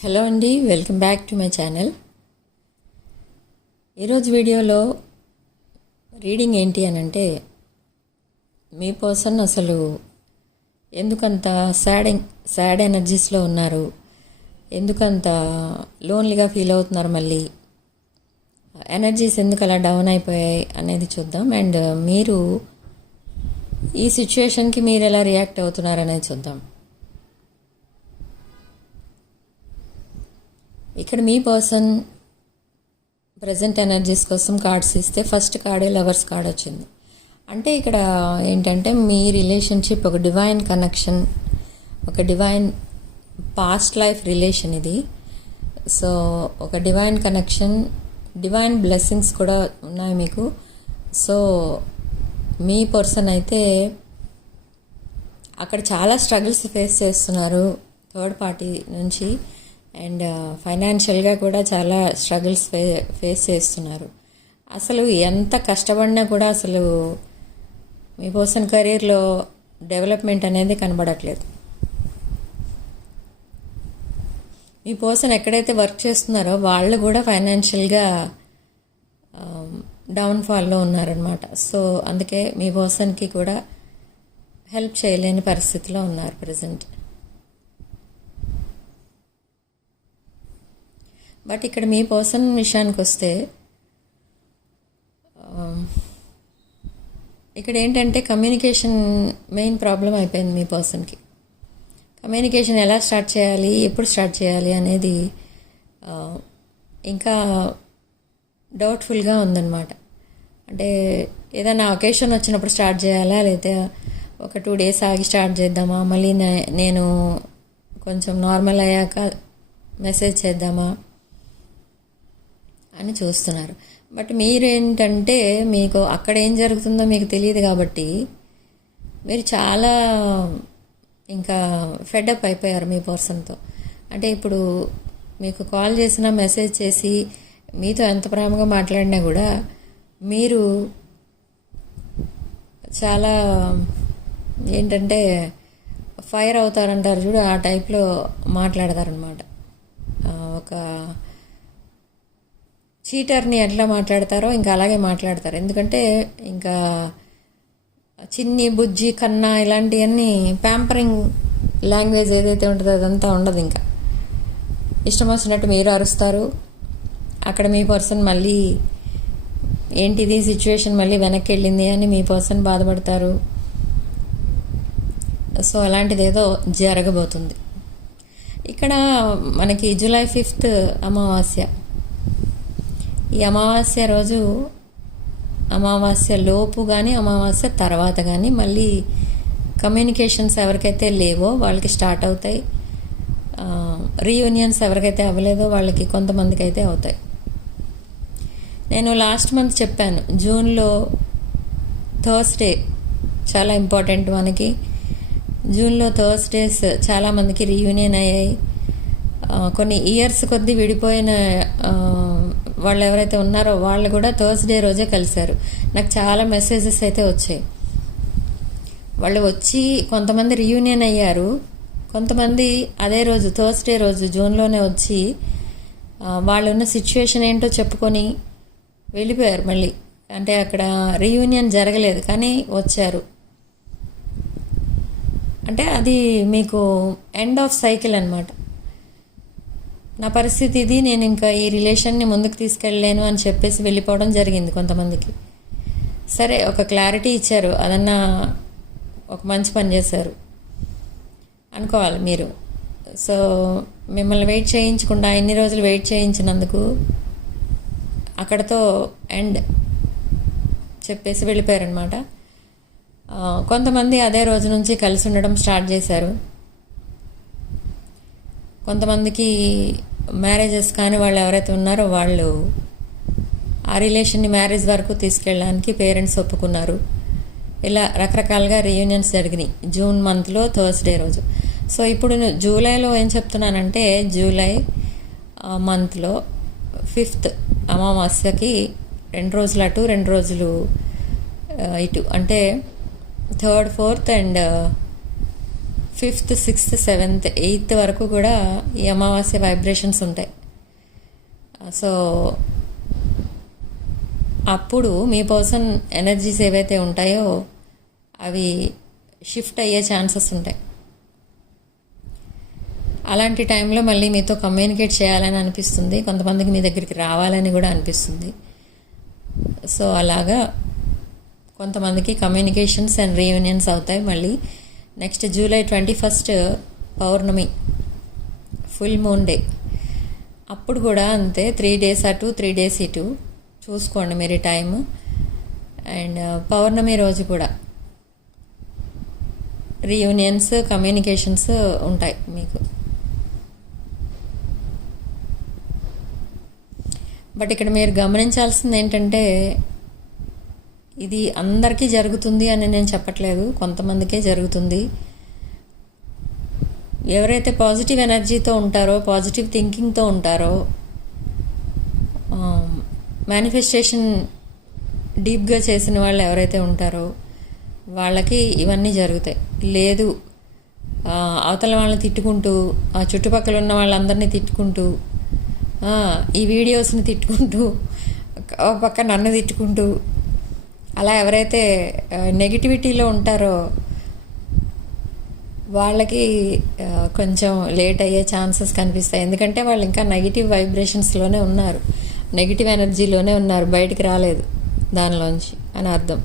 Hello అండి welcome back to my channel. ఈరోజు వీడియోలో రీడింగ్ ఏంటి అని అంటే మీ పర్సన్ అసలు ఎందుకంత సాడ్ సాడ్ ఎనర్జీస్లో ఉన్నారు? ఎందుకంత లోన్లీగా ఫీల్ అవుతున్నారు మళ్ళీ? ఎనర్జీస్ ఎందుకు అలా డౌన్ అయిపోయాయి అనేది చూద్దాం. అండ్ మీరు ఈ సిచ్యువేషన్కి మీరు ఎలా రియాక్ట్ అవుతున్నారు అనేది చూద్దాం. ఇక్కడ మీ పర్సన్ ప్రజెంట్ ఎనర్జీస్ కోసం కార్డ్స్ ఇస్తే ఫస్ట్ కార్డే లవర్స్ కార్డ్ వచ్చింది. అంటే ఇక్కడ ఏంటంటే మీ రిలేషన్షిప్ ఒక డివైన్ కనెక్షన్ ఒక డివైన్ పాస్ట్ లైఫ్ రిలేషన్ ఇది. సో ఒక డివైన్ కనెక్షన్ డివైన్ బ్లెస్సింగ్స్ కూడా ఉన్నాయి మీకు. సో మీ పర్సన్ అయితే అక్కడ చాలా స్ట్రగుల్స్ ఫేస్ చేస్తున్నారు థర్డ్ పార్టీ నుంచి. అండ్ ఫైనాన్షియల్గా కూడా చాలా స్ట్రగుల్స్ ఫే ఫేస్ చేస్తున్నారు. అసలు ఎంత కష్టపడినా కూడా అసలు మీ పర్సన్ కెరీర్లో డెవలప్మెంట్ అనేది కనబడట్లేదు. మీ పర్సన్ ఎక్కడైతే వర్క్ చేస్తున్నారో వాళ్ళు కూడా ఫైనాన్షియల్గా డౌన్ఫాల్లో ఉన్నారనమాట సో అందుకే మీ పర్సన్కి కూడా హెల్ప్ చేయలేని పరిస్థితిలో ఉన్నారు ప్రజెంట్ బట్ ఇక్కడ మీ పర్సన్ విషయానికి వస్తే ఇక్కడ ఏంటంటే కమ్యూనికేషన్ మెయిన్ ప్రాబ్లం అయిపోయింది మీ పర్సన్కి. కమ్యూనికేషన్ ఎలా స్టార్ట్ చేయాలి ఎప్పుడు స్టార్ట్ చేయాలి అనేది ఇంకా డౌట్ఫుల్గా ఉందన్నమాట. అంటే ఏదైనా ఒకేషన్ వచ్చినప్పుడు స్టార్ట్ చేయాలా లేదా ఒక టూ డేస్ ఆగి స్టార్ట్ చేద్దామా మళ్ళీ నేను కొంచెం నార్మల్ అయ్యాక మెసేజ్ చేద్దామా? అని చూస్తున్నారు. బట్ మీరేంటంటే మీకు అక్కడ ఏం జరుగుతుందో మీకు తెలియదు కాబట్టి మీరు చాలా ఇంకా ఫెడప్ అయిపోయారు మీ పర్సన్తో అంటే ఇప్పుడు మీకు కాల్ చేసినా మెసేజ్ చేసి మీతో ఎంత ప్రేమగా మాట్లాడినా కూడా మీరు చాలా ఏంటంటే ఫైర్ అవుతారంటారు చూడు ఆ టైప్లో మాట్లాడతారనమాట ఒక చీటర్ని ఎట్లా మాట్లాడతారో ఇంకా అలాగే మాట్లాడతారు. ఎందుకంటే ఇంకా చిన్ని బుజ్జి కన్నా ఇలాంటివన్నీ ప్యాంపరింగ్ లాంగ్వేజ్ ఏదైతే ఉంటుందో అదంతా ఉండదు ఇంకా. ఇష్టం వచ్చినట్టు మీరు అరుస్తారు. అక్కడ మీ పర్సన్ మళ్ళీ ఏంటిది సిచ్యువేషన్ మళ్ళీ వెనక్కి వెళ్ళింది అని మీ పర్సన్ బాధపడతారు. సో అలాంటిది ఏదో జరగబోతుంది. ఇక్కడ మనకి జూలై ఫిఫ్త్ అమావాస్య. ఈ అమావాస్య రోజు అమావాస్య లోపు కానీ అమావాస్య తర్వాత కానీ మళ్ళీ కమ్యూనికేషన్స్ ఎవరికైతే లేవో వాళ్ళకి స్టార్ట్ అవుతాయి. రీయూనియన్స్ ఎవరికైతే అవ్వలేదో వాళ్ళకి కొంతమందికి అయితే అవుతాయి. నేను లాస్ట్ మంత్ చెప్పాను జూన్లో థర్స్డే చాలా ఇంపార్టెంట్ మనకి జూన్లో థర్స్డేస్ చాలామందికి రీయూనియన్ అయ్యాయి. కొన్ని ఇయర్స్ కొద్దీ విడిపోయిన వాళ్ళు ఎవరైతే ఉన్నారో వాళ్ళు కూడా థర్స్డే రోజే కలిశారు. నాకు చాలా మెసేజెస్ అయితే వచ్చాయి. వాళ్ళు వచ్చి కొంతమంది రియూనియన్ అయ్యారు. కొంతమంది అదే రోజు థర్స్డే రోజు జూన్లోనే వచ్చి వాళ్ళు ఉన్న సిచ్యువేషన్ ఏంటో చెప్పుకొని వెళ్ళిపోయారు మళ్ళీ. అంటే అక్కడ రీయూనియన్ జరగలేదు కానీ వచ్చారు. అంటే అది మీకు ఎండ్ ఆఫ్ సైకిల్ అనమాట నా పరిస్థితి ఇది నేను ఇంకా ఈ రిలేషన్ని ముందుకు తీసుకెళ్ళలేను అని చెప్పేసి వెళ్ళిపోవడం జరిగింది కొంతమందికి. సరే ఒక క్లారిటీ ఇచ్చారు. అదన్నా ఒక మంచి పని చేశారు. అనుకోవాలి మీరు. సో మిమ్మల్ని వెయిట్ చేయించకుండా ఎన్ని రోజులు వెయిట్ చేయించినందుకు అక్కడతో ఎండ్ చెప్పేసి వెళ్ళిపోయారనమాట కొంతమంది అదే రోజు నుంచి కలిసి ఉండడం స్టార్ట్ చేశారు. కొంతమందికి మ్యారేజెస్ కానీ వాళ్ళు ఎవరైతే ఉన్నారో వాళ్ళు ఆ రిలేషన్ని మ్యారేజ్ వరకు తీసుకెళ్ళడానికి పేరెంట్స్ ఒప్పుకున్నారు. ఇలా రకరకాలుగా రీయూనియన్స్ జరిగినాయి. జూన్ మంత్లో థర్స్డే రోజు. సో ఇప్పుడు జూలైలో ఏం చెప్తున్నానంటే జూలై మంత్లో ఫిఫ్త్ అమావాస్యకి రెండు రోజులు అటు రెండు రోజులు ఇటు. అంటే third fourth and fifth sixth seventh eighth వరకు కూడా ఈ అమావాస్య వైబ్రేషన్స్ ఉంటాయి. Uh, సో అప్పుడు మీ పర్సన్ ఎనర్జీస్ ఏవైతే ఉంటాయో అవి షిఫ్ట్ అయ్యే ఛాన్సెస్ ఉంటాయి. అలాంటి టైంలో మళ్ళీ మీతో కమ్యూనికేట్ చేయాలని అనిపిస్తుంది. కొంతమందికి మీ దగ్గరికి రావాలని కూడా అనిపిస్తుంది. సో అలాగా కొంతమందికి కమ్యూనికేషన్స్ అండ్ రీయూనియన్స్ అవుతాయి. మళ్ళీ నెక్స్ట్ జూలై ట్వంటీ ఫస్ట్ పౌర్ణమి ఫుల్ మూన్ డే. అప్పుడు కూడా అంతే త్రీ డేస్ అటు త్రీ డేస్ ఇటు. చూసుకోండి మీరు టైం అండ్ పౌర్ణమి రోజు కూడా రీయూనియన్స్ కమ్యూనికేషన్స్ ఉంటాయి మీకు. బట్ ఇక్కడ మీరు గమనించాల్సింది ఏంటంటే ఇది అందరికీ జరుగుతుంది అని నేను చెప్పట్లేదు. కొంతమందికే జరుగుతుంది. ఎవరైతే పాజిటివ్ ఎనర్జీతో ఉంటారో పాజిటివ్ థింకింగ్తో ఉంటారో మేనిఫెస్టేషన్ డీప్గా చేసిన వాళ్ళు ఎవరైతే ఉంటారో వాళ్ళకి ఇవన్నీ జరుగుతాయి. లేదు అవతల వాళ్ళని తిట్టుకుంటూ ఆ చుట్టుపక్కల ఉన్న వాళ్ళందరినీ తిట్టుకుంటూ ఈ వీడియోస్ని తిట్టుకుంటూ ఒక పక్క నన్ను తిట్టుకుంటూ అలా ఎవరైతే నెగిటివిటీలో ఉంటారో వాళ్ళకి కొంచెం లేట్ అయ్యే ఛాన్సెస్ కనిపిస్తాయి. ఎందుకంటే వాళ్ళు ఇంకా నెగిటివ్ వైబ్రేషన్స్లోనే ఉన్నారు. నెగిటివ్ ఎనర్జీలోనే ఉన్నారు. బయటికి రాలేదు దానిలోంచి అని అర్థం.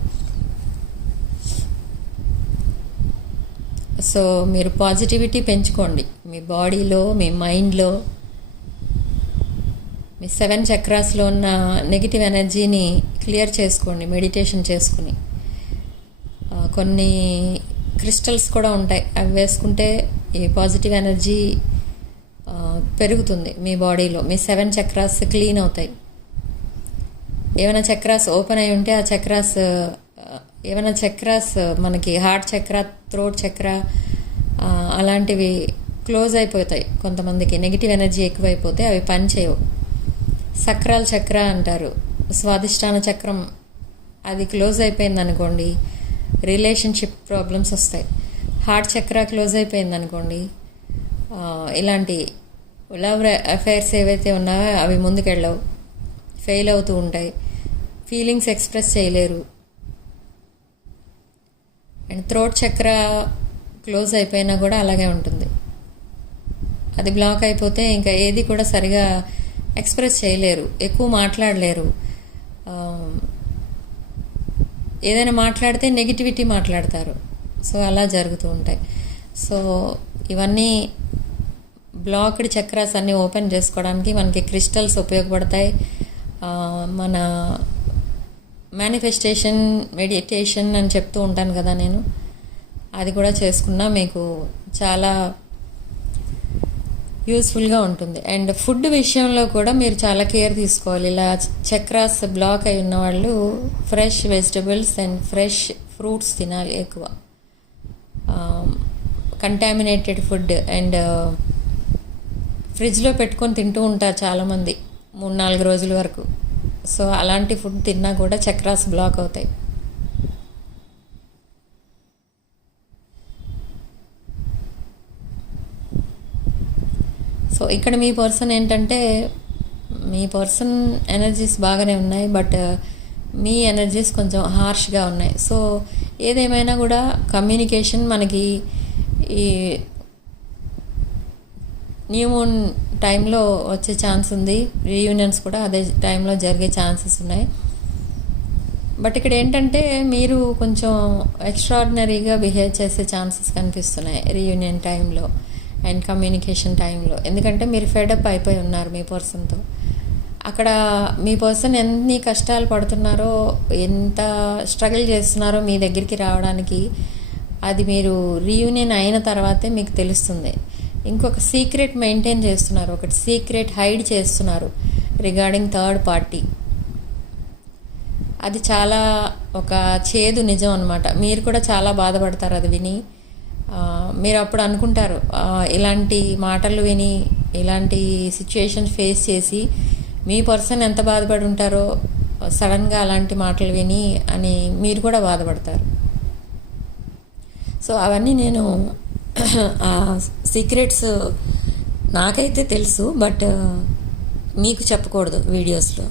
సో మీరు పాజిటివిటీ పెంచుకోండి. మీ బాడీలో మీ మైండ్లో మీ సెవెన్ చక్రాస్లో ఉన్న నెగిటివ్ ఎనర్జీని క్లియర్ చేసుకోండి మెడిటేషన్ చేసుకుని. కొన్ని క్రిస్టల్స్ కూడా ఉంటాయి. అవి వేసుకుంటే ఈ పాజిటివ్ ఎనర్జీ పెరుగుతుంది మీ బాడీలో. మీ సెవెన్ చక్రాస్ క్లీన్ అవుతాయి. ఏమైనా చక్రాస్ ఓపెన్ అయి ఉంటే ఆ చక్రాస్ ఏమైనా చక్రాస్ మనకి హార్ట్ చక్ర థ్రోట్ చక్ర అలాంటివి క్లోజ్ అయిపోతాయి కొంతమందికి. నెగిటివ్ ఎనర్జీ ఎక్కువైపోతే అవి పనిచేయవు సక్రాల చక్ర అంటారు. స్వాదిష్టాన చక్రం అది క్లోజ్ అయిపోయింది అనుకోండి రిలేషన్షిప్ ప్రాబ్లమ్స్ వస్తాయి. హార్ట్ చక్ర క్లోజ్ అయిపోయింది అనుకోండి ఇలాంటి లవ్ అఫైర్స్ ఏవైతే ఉన్నాయో అవి ముందుకెళ్ళవు ఫెయిల్ అవుతూ ఉంటాయి. ఫీలింగ్స్ ఎక్స్ప్రెస్ చేయలేరు. అండ్ థ్రోట్ చక్ర క్లోజ్ అయిపోయినా కూడా అలాగే ఉంటుంది. అది బ్లాక్ అయిపోతే ఇంకా ఏది కూడా సరిగా ఎక్స్ప్రెస్ చేయలేరు ఎక్కువ మాట్లాడలేరు. ఏదైనా మాట్లాడితే నెగిటివిటీ మాట్లాడతారు. సో అలా జరుగుతూ ఉంటాయి. సో ఇవన్నీ బ్లాక్డ్ చక్రాస్ అన్నీ ఓపెన్ చేసుకోవడానికి మనకి క్రిస్టల్స్ ఉపయోగపడతాయి. మన మేనిఫెస్టేషన్ మెడిటేషన్ అని చెప్తూ ఉంటాను కదా నేను. అది కూడా చేసుకున్నా మీకు చాలా యూస్ఫుల్గా ఉంటుంది. అండ్ ఫుడ్ విషయంలో కూడా మీరు చాలా కేర్ తీసుకోవాలి. ఇలా చక్రాస్ బ్లాక్ అయి ఉన్న వాళ్ళు fresh vegetables and fresh fruits తినాలి ఎక్కువ. కంటామినేటెడ్ ఫుడ్ అండ్ ఫ్రిడ్జ్లో పెట్టుకొని తింటూ ఉంటారు చాలామంది. మూడు నాలుగు రోజుల వరకు. సో అలాంటి ఫుడ్ తిన్నా కూడా చక్రాస్ బ్లాక్ అవుతాయి. సో ఇక్కడ మీ పర్సన్ ఏంటంటే మీ పర్సన్ ఎనర్జీస్ బాగానే ఉన్నాయి బట్ uh, మీ ఎనర్జీస్ కొంచెం హార్ష్గా ఉన్నాయి. సో ఏదేమైనా కూడా కమ్యూనికేషన్ మనకి ఈ న్యూ మూన్ టైంలో వచ్చే ఛాన్స్ ఉంది. రీయూనియన్స్ కూడా అదే టైంలో జరిగే ఛాన్సెస్ ఉన్నాయి. బట్ ఇక్కడ ఏంటంటే మీరు కొంచెం ఎక్స్ట్రాడినరీగా బిహేవ్ చేసే ఛాన్సెస్ కనిపిస్తున్నాయి రీయూనియన్ టైంలో అండ్ కమ్యూనికేషన్ టైంలో ఎందుకంటే మీరు ఫెడప్ అయిపోయి ఉన్నారు మీ పర్సన్తో అక్కడ మీ పర్సన్ ఎన్ని కష్టాలు పడుతున్నారో ఎంత స్ట్రగుల్ చేస్తున్నారో మీ దగ్గరికి రావడానికి అది మీరు రీయూనియన్ అయిన తర్వాతే మీకు తెలుస్తుంది. ఇంకొక సీక్రెట్ మెయింటైన్ చేస్తున్నారు ఒకటి సీక్రెట్ హైడ్ చేస్తున్నారు రిగార్డింగ్ థర్డ్ పార్టీ అది చాలా ఒక చేదు నిజం అనమాట మీరు కూడా చాలా బాధపడతారు అది విని. మీరు అప్పుడు అనుకుంటారు ఇలాంటి మాటలు విని ఇలాంటి సిచ్యుయేషన్ ఫేస్ చేసి మీ పర్సన్ ఎంత బాధపడి ఉంటారో సడన్గా అలాంటి మాటలు విని అని మీరు కూడా బాధపడతారు. సో అవన్నీ నేను సీక్రెట్స్ నాకైతే తెలుసు బట్ మీకు చెప్పకూడదు వీడియోస్లో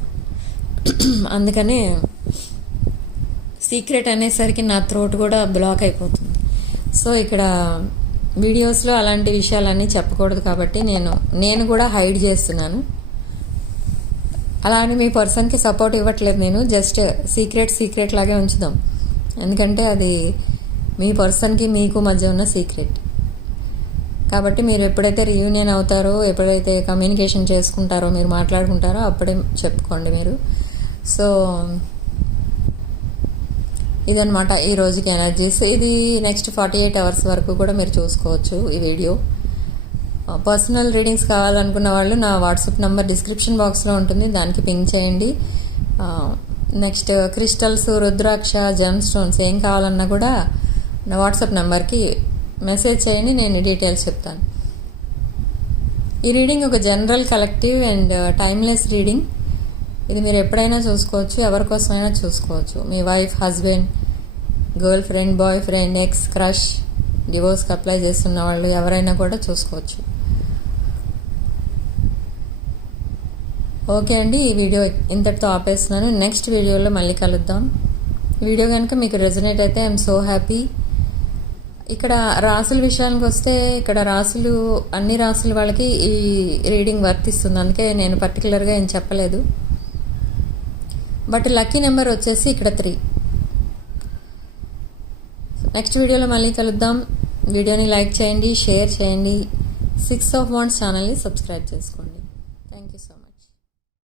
అందుకనే సీక్రెట్ అనేసరికి నా థ్రోట్ కూడా బ్లాక్ అయిపోతుంది. సో ఇక్కడ వీడియోస్లో అలాంటి విషయాలన్నీ చెప్పకూడదు కాబట్టి నేను నేను కూడా హైడ్ చేస్తున్నాను. అలా అని మీ పర్సన్కి సపోర్ట్ ఇవ్వట్లేదు నేను జస్ట్ సీక్రెట్ సీక్రెట్ లాగే ఉంచుదాం. ఎందుకంటే అది మీ పర్సన్కి మీకు మధ్య ఉన్న సీక్రెట్. కాబట్టి మీరు ఎప్పుడైతే రీయూనియన్ అవుతారో ఎప్పుడైతే కమ్యూనికేషన్ చేసుకుంటారో మీరు మాట్లాడుకుంటారో అప్పుడే చెప్పుకోండి మీరు. సో ఇదనమాట ఈ రోజుకి ఎనర్జీస్ ఇది నెక్స్ట్ ఫార్టీ ఎయిట్ అవర్స్ వరకు కూడా మీరు చూసుకోవచ్చు ఈ వీడియో. పర్సనల్ రీడింగ్స్ కావాలనుకున్న వాళ్ళు నా వాట్సాప్ నెంబర్ డిస్క్రిప్షన్ బాక్స్లో ఉంటుంది దానికి పింక్ చేయండి. Next crystals rudraksha gem stones ఏం కావాలన్నా కూడా నా వాట్సాప్ నెంబర్కి మెసేజ్ చేయండి నేను డీటెయిల్స్ చెప్తాను. ఈ రీడింగ్ ఒక general collective and timeless reading ఇది మీరు ఎప్పుడైనా చూసుకోవచ్చు ఎవరికోసమైనా చూసుకోవచ్చు. మీ wife husband girlfriend boyfriend ex crush డివోర్స్కి apply చేస్తున్న వాళ్ళు ఎవరైనా కూడా చూసుకోవచ్చు. ఓకే అండి ఈ వీడియో ఇంతటితో ఆపేస్తున్నాను. నెక్స్ట్ వీడియోలో మళ్ళీ కలుద్దాం. వీడియో కనుక మీకు రెజనేట్ అయితే ఐఎమ్ సో హ్యాపీ. ఇక్కడ రాసుల విషయానికి వస్తే ఇక్కడ రాసులు అన్ని రాసుల వాళ్ళకి ఈ రీడింగ్ వర్తిస్తుంది అందుకే నేను పర్టికులర్గా ఏం చెప్పలేదు. బట్ లక్కీ నెంబర్ వచ్చేసి ఇక్కడ త్రీ. నెక్స్ట్ వీడియోలో మళ్ళీ కలుద్దాం. వీడియోని లైక్ చేయండి షేర్ చేయండి. సిక్స్ ఆఫ్ వాన్స్ ఛానల్ని సబ్స్క్రైబ్ చేసుకోండి.